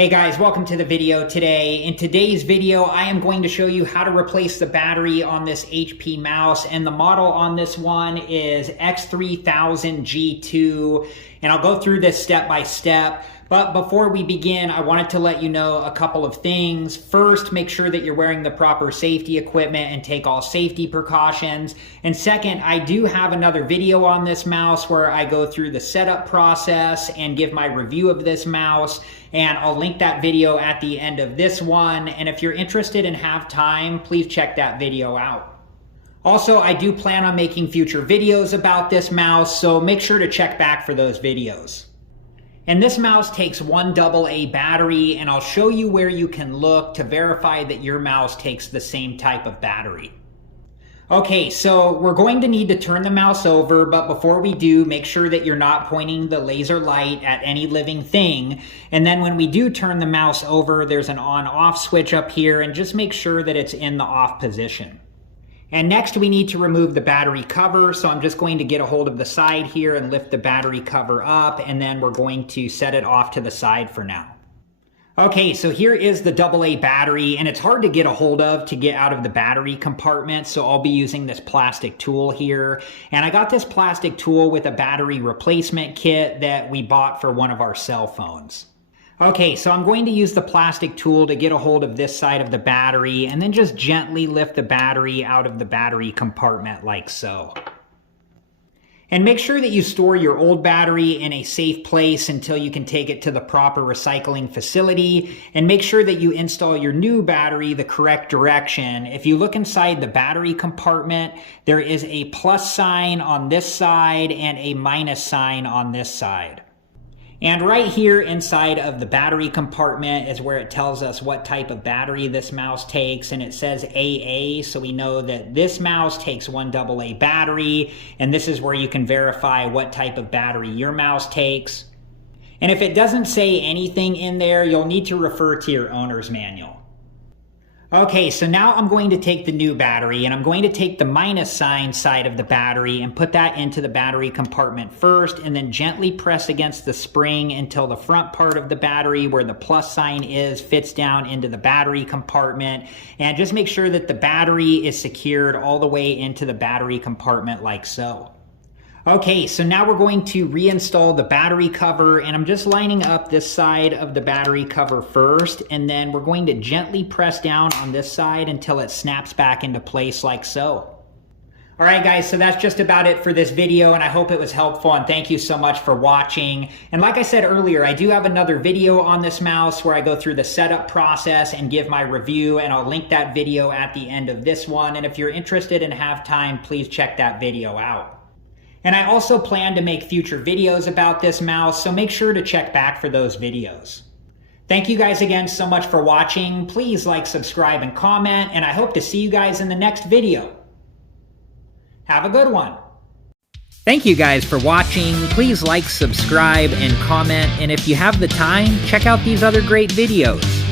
Hey guys, welcome to the video today. In today's video, I am going to show you how to replace the battery on this HP mouse, and the model on this one is X3000 G2, and I'll go through this step by step. But before we begin, I wanted to let you know a couple of things. First, make sure that you're wearing the proper safety equipment and take all safety precautions. And second, I do have another video on this mouse where I go through the setup process and give my review of this mouse. And I'll link that video at the end of this one. And if you're interested and have time, please check that video out. Also, I do plan on making future videos about this mouse, so make sure to check back for those videos. And this mouse takes one AA battery, and I'll show you where you can look to verify that your mouse takes the same type of battery. Okay, so we're going to need to turn the mouse over, but before we do, make sure that you're not pointing the laser light at any living thing. And then when we do turn the mouse over, there's an on-off switch up here, and just make sure that it's in the off position. And next we need to remove the battery cover, so I'm just going to get a hold of the side here and lift the battery cover up, and then we're going to set it off to the side for now. Okay, so here is the AA battery, and it's hard to get a hold of to get out of the battery compartment, so I'll be using this plastic tool here. And I got this plastic tool with a battery replacement kit that we bought for one of our cell phones. Okay, so I'm going to use the plastic tool to get a hold of this side of the battery and then just gently lift the battery out of the battery compartment like so. And make sure that you store your old battery in a safe place until you can take it to the proper recycling facility, and make sure that you install your new battery the correct direction. If you look inside the battery compartment, there is a plus sign on this side and a minus sign on this side. And right here inside of the battery compartment is where it tells us what type of battery this mouse takes, and it says AA, so we know that this mouse takes one AA battery, and this is where you can verify what type of battery your mouse takes. And if it doesn't say anything in there, you'll need to refer to your owner's manual. Okay, so now I'm going to take the new battery, and I'm going to take the minus sign side of the battery and put that into the battery compartment first, and then gently press against the spring until the front part of the battery where the plus sign is fits down into the battery compartment. And just make sure that the battery is secured all the way into the battery compartment like so. Okay, so now we're going to reinstall the battery cover, and I'm just lining up this side of the battery cover first, and then we're going to gently press down on this side until it snaps back into place like so. All right, guys, so that's just about it for this video, and I hope it was helpful, and thank you so much for watching. And like I said earlier, I do have another video on this mouse where I go through the setup process and give my review, and I'll link that video at the end of this one. And if you're interested and have time, please check that video out. And I also plan to make future videos about this mouse, so make sure to check back for those videos. Thank you guys again so much for watching. Please like, subscribe, and comment, and I hope to see you guys in the next video. Have a good one. Thank you guys for watching. Please like, subscribe, and comment, and if you have the time, check out these other great videos.